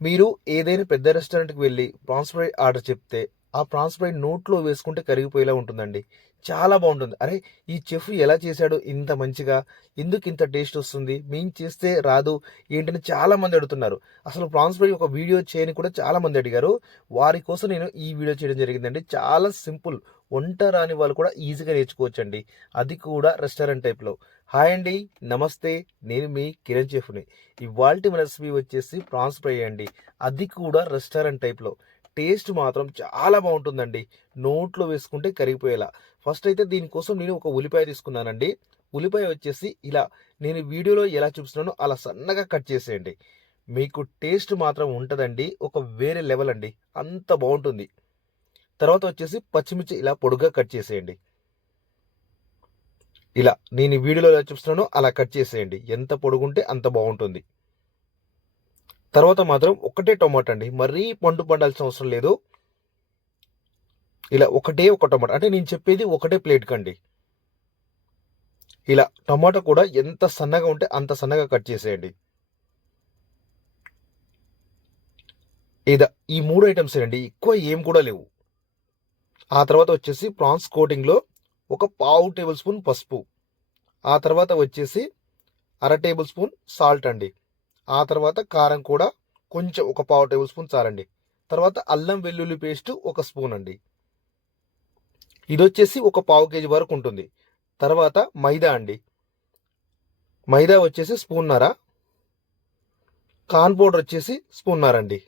మీరు ఏదైనా పెద్ద రెస్టారెంట్‌కి వెళ్లి ప్రాన్స్ ఫ్రై ఆర్డర్ చెప్తే, ఆ ప్రాన్స్ ఫ్రై నోట్లో వేసుకుంటే కరిగిపోయేలా ఉంటుందండి. చాలా బావుంటుంది. అరే! ఈ చెఫ్ ఎలా చేశాడు ఇంత మంచిగా? ఎందుకింత టేస్ట్ వస్తుంది? మేము చేస్తే రాదు ఏంటని చాలామంది అడుగుతున్నారు. అసలు ప్రాన్స్ ఫ్రై ఒక వీడియో చేయని కూడా చాలామంది అడిగారు. వారి కోసం నేను ఈ వీడియో చేయడం జరిగిందండి. చాలా సింపుల్. వంట రాని వాళ్ళు కూడా ఈజీగా నేర్చుకోవచ్చండి. అది కూడా రెస్టారెంట్ టైప్‌లో. హాయ్ అండి. నమస్తే. నేను మీ కిరణ్ చెఫ్‌ని. ఇవాల్టి మన రెసిపీ వచ్చేసి ప్రాన్స్ ఫ్రై అండి. అది కూడా రెస్టారెంట్ టైప్‌లో. టేస్ట్ మాత్రం చాలా బావుంటుందండి. నోట్లో వేసుకుంటే కరిగిపోయేలా. ఫస్ట్ అయితే దీనికోసం నేను ఒక ఉల్లిపాయ తీసుకున్నానండి. ఉల్లిపాయ వచ్చేసి ఇలా నేను వీడియోలో ఎలా చూపిస్తున్నానో అలా సన్నగా కట్ చేసేయండి. మీకు టేస్ట్ మాత్రం ఉంటదండి. ఒక వేరే లెవెల్ అండి. అంత బావుంటుంది. తర్వాత వచ్చేసి పచ్చిమిర్చి ఇలా పొడుగ్గా కట్ చేసేయండి. ఇలా నేను ఈ వీడియోలో ఎలా చూపిస్తున్నానో అలా కట్ చేసేయండి. ఎంత పొడుగుంటే అంత బావుంటుంది. తర్వాత మాత్రం ఒకటే టొమాటో అండి. మరీ పండు పండాల్సిన అవసరం లేదు. ఇలా ఒకటే ఒక టొమాటో. అంటే నేను చెప్పేది ఒకటే ప్లేట్‌కండి. ఇలా టమాటో కూడా ఎంత సన్నగా ఉంటే అంత సన్నగా కట్ చేసేయండి. ఈ 3 ఐటెమ్స్ అండి. ఎక్కువ ఏం కూడా లేవు. ఆ తర్వాత వచ్చేసి ప్రాన్స్ కోటింగ్‌లో ఒక పావు టేబుల్ స్పూన్ పసుపు. ఆ తర్వాత వచ్చేసి అర టేబుల్ స్పూన్ సాల్ట్ అండి. ఆ తర్వాత కారం కూడా కొంచెం ఒక పావు టేబుల్ స్పూన్ చాలండి. తర్వాత అల్లం వెల్లుల్లి పేస్ట్ ఒక స్పూన్ అండి. ఇదొచ్చేసి ఒక పావు కేజీ వరకు ఉంటుంది. తర్వాత మైదా అండి. మైదా వచ్చేసి స్పూన్నర. కార్న్ పౌడర్ వచ్చేసి స్పూన్నర అండి.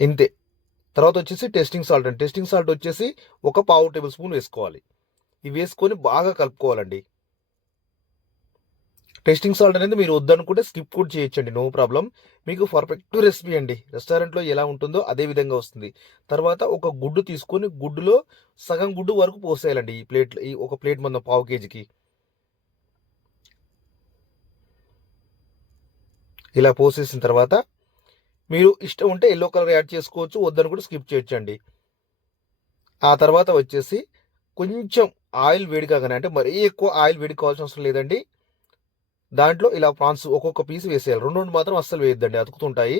ఇంతే. తర్వాత వచ్చేసి టేస్టింగ్ సాల్ట్ అండి. టేస్టింగ్ సాల్ట్ వచ్చేసి ఒక పావు టేబుల్ స్పూన్ వేసుకోవాలి. ఇవి వేసుకొని బాగా కలుపుకోవాలండి. టేస్టింగ్ సాల్ట్ అనేది మీరు వద్దనుకుంటే స్కిప్ కూడా చేయొచ్చండి. No problem. మీకు పర్ఫెక్ట్ రెసిపీ అండి. రెస్టారెంట్‌లో ఎలా ఉంటుందో అదే విధంగా వస్తుంది. తర్వాత ఒక గుడ్డు తీసుకొని గుడ్డులో సగం గుడ్డు వరకు పోసేయాలండి ఈ ఒక ప్లేట్ మందం పావు కేజీకి. ఇలా పోసేసిన తర్వాత మీరు ఇష్టం ఉంటే యెల్లో కలర్ యాడ్ చేసుకోవచ్చు. వద్దనుకుంటే స్కిప్ చేయొచ్చండి. ఆ తర్వాత వచ్చేసి కొంచెం ఆయిల్ వేడి కాగానే అంటే మరీ ఎక్కువ ఆయిల్ వేడి కావాల్సిన అవసరం లేదండి. దాంట్లో ఇలా ప్రాన్స్ ఒక్కొక్క పీస్ వేసేయాలి. 2, 2 మాత్రం అస్సలు వేయొద్దండి అతుకుతుంటాయి.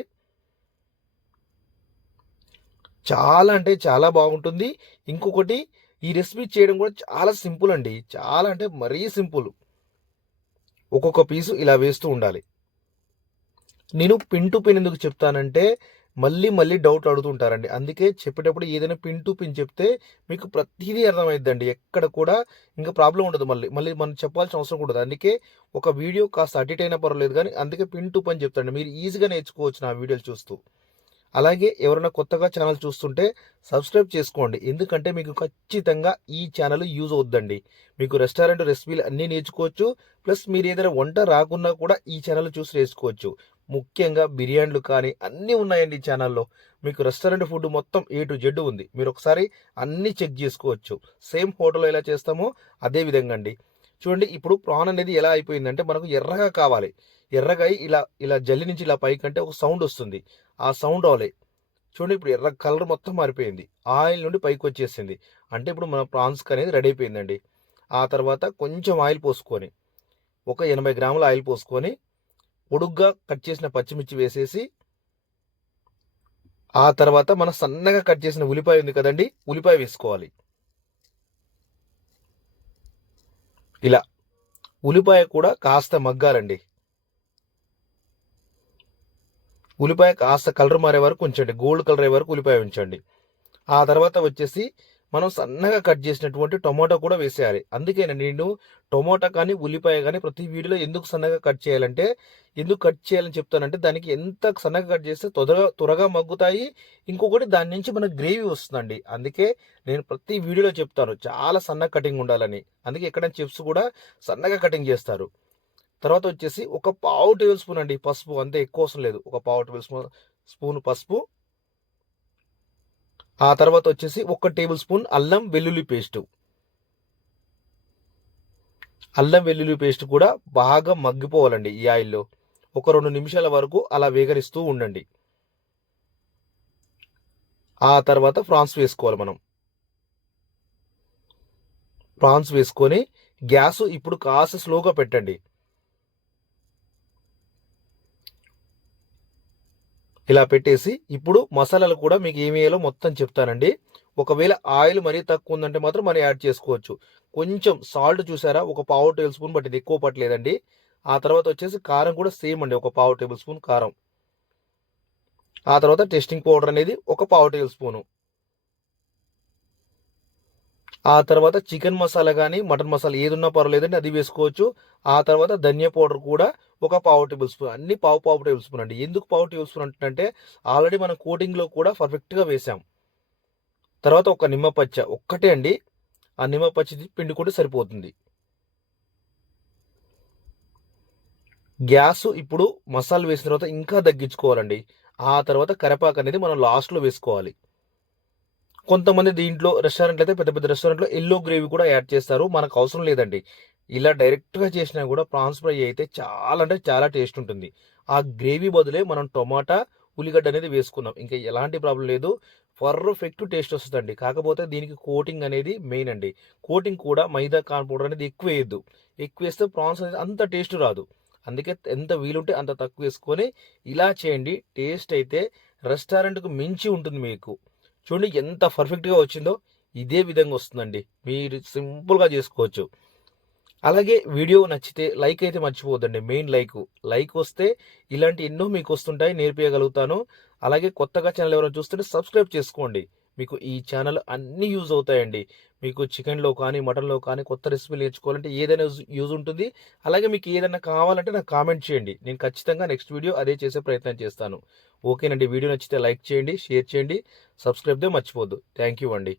చాలా అంటే చాలా బాగుంటుంది. ఇంకొకటి ఈ రెసిపీ చేయడం కూడా చాలా సింపుల్ అండి. చాలా అంటే మరీ సింపుల్. ఒక్కొక్క పీసు ఇలా వేస్తూ ఉండాలి. నేను పిన్ టు పిన్ ఎందుకు చెప్తానంటే మళ్ళీ మళ్ళీ డౌట్ అడుగుతుంటారండి. అందుకే చెప్పేటప్పుడు ఏదైనా పిన్ టు పిన్ చెప్తే మీకు ప్రతీదీ అర్థమైద్దండి. ఎక్కడ కూడా ఇంక ప్రాబ్లమ్ ఉండదు మళ్ళీ. మళ్ళీ మనం చెప్పాల్సిన అవసరం కూడా ఉండదు. అందుకే ఒక వీడియో కాస్త అటు ఇటు అయినా పర్వాలేదు గానీ అందుకే పిన్ టు పిన్ చెప్తానండి. మీరు ఈజీగా నేర్చుకోవచ్చు నా వీడియోలు చూస్తూ. అలాగే ఎవరైనా కొత్తగా ఛానల్ చూస్తుంటే సబ్స్క్రైబ్ చేసుకోండి. ఎందుకంటే మీకు ఖచ్చితంగా ఈ ఛానల్ యూజ్ అవుద్దండి. మీకు రెస్టారెంట్ రెసిపీలు అన్నీ నేర్చుకోవచ్చు. ప్లస్ మీరు ఏదైనా వంట రాకున్నా కూడా ఈ ఛానల్ చూసి నేర్చుకోవచ్చు. ముఖ్యంగా బిర్యానీలు కానీ అన్నీ ఉన్నాయండి ఈ ఛానల్‌లో. మీకు రెస్టారెంట్ ఫుడ్ మొత్తం ఏ టు జెడ్ ఉంది. మీరు ఒకసారి అన్నీ చెక్ చేసుకోవచ్చు. సేమ్ హోటల్‌లో ఎలా చేస్తామో అదే విధంగా అండి. చూడండి ఇప్పుడు ప్రాన్ అనేది ఎలా అయిపోయిందంటే మనకు ఎర్రగా కావాలి. ఎర్రగా అయి ఇలా ఇలా జల్లి నుంచి ఇలా పైకంటే ఒక సౌండ్ వస్తుంది. ఆ సౌండ్ రావాలి. చూడండి ఇప్పుడు ఎర్ర కలర్ మొత్తం మారిపోయింది. ఆయిల్ నుండి పైకొచ్చేసింది. అంటే ఇప్పుడు మన ప్రాన్స్‌కి అనేది రెడీ అయిపోయిందండి. ఆ తర్వాత కొంచెం ఆయిల్ పోసుకొని, ఒక 80 గ్రాముల ఆయిల్ పోసుకొని, పొడుగ్గా కట్ చేసిన పచ్చిమిర్చి వేసేసి, ఆ తర్వాత మనం సన్నగా కట్ చేసిన ఉల్లిపాయ ఉంది కదండీ! ఉల్లిపాయ వేసుకోవాలి. ఇలా. ఉల్లిపాయ కూడా కాస్త మగ్గాలండి. ఉల్లిపాయ కాస్త కలర్ మారే వరకు ఉంచండి. గోల్డ్ కలర్ అయ్యే వరకు ఉల్లిపాయ ఉంచండి. ఆ తర్వాత వచ్చేసి మనం సన్నగా కట్ చేసినటువంటి టొమాటో కూడా వేసేయాలి. అందుకేనండి నేను టొమాటో కానీ, ఉల్లిపాయ కానీ ప్రతి వీడియోలో ఎందుకు సన్నగా కట్ చేయాలంటే, ఎందుకు కట్ చేయాలని చెప్తానంటే దానికి ఎంత సన్నగా కట్ చేస్తే త్వరగా మగ్గుతాయి. ఇంకొకటి దాని నుంచి మనకు గ్రేవీ వస్తుందండి. అందుకే నేను ప్రతి వీడియోలో చెప్తాను చాలా సన్నగా కటింగ్ ఉండాలని. అందుకే ఎక్కడైనా చెఫ్స్ కూడా సన్నగా కటింగ్ చేస్తారు. తర్వాత వచ్చేసి ఒక పావు టేబుల్ స్పూన్ అండి పసుపు. అంతే, ఎక్కువ అవసరం లేదు. ఒక పావు టేబుల్ స్పూన్ పసుపు. ఆ తర్వాత వచ్చేసి ఒక టేబుల్ స్పూన్ అల్లం వెల్లుల్లి పేస్ట్. అల్లం వెల్లుల్లి పేస్ట్ కూడా బాగా మగ్గిపోవాలండి ఈ ఆయిల్లో. ఒక 2 నిమిషాల వరకు అలా వేగనిస్తూ ఉండండి. ఆ తర్వాత ప్రాన్స్ వేసుకోవాలి మనం. ప్రాన్స్ వేసుకొని గ్యాస్ ఇప్పుడు కాస్త స్లోగా పెట్టండి. ఇలా పెట్టేసి ఇప్పుడు మసాలాలు కూడా మీకు ఏమి వేయాలో మొత్తం చెప్తానండి. ఒకవేళ ఆయిల్ మరీ తక్కువ ఉందంటే మాత్రం మనం యాడ్ చేసుకోవచ్చు. కొంచెం సాల్ట్ చూసారా, ఒక పావు టేబుల్ స్పూన్ పట్టింది, ఎక్కువ పట్టలేదండి. ఆ తర్వాత వచ్చేసి కారం కూడా సేమ్ అండి, ఒక పావు టేబుల్ స్పూన్ కారం. ఆ తర్వాత టేస్టింగ్ పౌడర్ అనేది ఒక పావు టేబుల్ స్పూను. ఆ తర్వాత చికెన్ మసాలా కానీ మటన్ మసాలా ఏదున్నా పర్వాలేదండి, అది వేసుకోవచ్చు. ఆ తర్వాత ధనియా పౌడర్ కూడా ఒక పావు టేబుల్ స్పూన్, అన్ని పావు పావు టేబుల్ స్పూన్ అండి. ఎందుకు పావు టేబుల్ స్పూన్ అంటే ఆల్రెడీ మనం కోటింగ్లో కూడా పర్ఫెక్ట్గా వేసాం. తర్వాత ఒక నిమ్మపచ్చ ఒక్కటే అండి, ఆ నిమ్మపచ్చి పిండుకుంటే సరిపోతుంది. గ్యాస్ ఇప్పుడు మసాలా వేసిన తర్వాత ఇంకా తగ్గించుకోవాలండి. ఆ తర్వాత కరివేపాకు అనేది మనం లాస్ట్లో వేసుకోవాలి. కొంతమంది దీంట్లో రెస్టారెంట్లు అయితే పెద్ద పెద్ద రెస్టారెంట్లో ఎల్లో గ్రేవీ కూడా యాడ్ చేస్తారు. మనకు అవసరం లేదండి. ఇలా డైరెక్ట్గా చేసినా కూడా ప్రాన్స్ ఫ్రై అయితే చాలా అంటే చాలా టేస్ట్ ఉంటుంది. ఆ గ్రేవీ బదులే మనం టొమాటా, ఉల్లిగడ్డ అనేది వేసుకున్నాం. ఇంకా ఎలాంటి ప్రాబ్లం లేదు. పర్ఫెక్ట్ టేస్ట్ వస్తుందండి. కాకపోతే దీనికి కోటింగ్ అనేది మెయిన్ అండి. కోటింగ్ కూడా మైదా కార్న్ పౌడర్ అనేది ఎక్కువ వేయద్దు. ఎక్కువ వేస్తే ప్రాన్స్ అనేది అంత టేస్ట్ రాదు. అందుకే ఎంత వీలుంటే అంత తక్కువ వేసుకొని ఇలా చేయండి. టేస్ట్ అయితే రెస్టారెంట్కు మించి ఉంటుంది మీకు. చూడండి ఎంత పర్ఫెక్ట్గా వచ్చిందో, ఇదే విధంగా వస్తుందండి. మీరు సింపుల్గా చేసుకోవచ్చు. అలాగే వీడియో నచ్చితే లైక్ అయితే మర్చిపోవద్దండి. మెయిన్ లైక్ వస్తే ఇలాంటి ఎన్నో మీకు వస్తుంటాయి, నేర్పించగలుగుతాను. అలాగే కొత్తగా ఛానల్ ఎవరైనా చూస్తుంటే సబ్స్క్రైబ్ చేసుకోండి. మీకు ఈ ఛానల్ అన్నీ యూజ్ అవుతాయండి. మీకు చికెన్లో కానీ మటన్లో కానీ కొత్త రెసిపీలు నేర్చుకోవాలంటే ఏదైనా యూజ్ ఉంటుంది. అలాగే మీకు ఏదైనా కావాలంటే నాకు కామెంట్ చేయండి. నేను ఖచ్చితంగా నెక్స్ట్ వీడియో అదే చేసే ప్రయత్నం చేస్తాను. ఓకేనండి. వీడియో నచ్చితే లైక్ చేయండి, షేర్ చేయండి, సబ్స్క్రైబ్తో మర్చిపోవద్దు. థ్యాంక్ యూ అండి.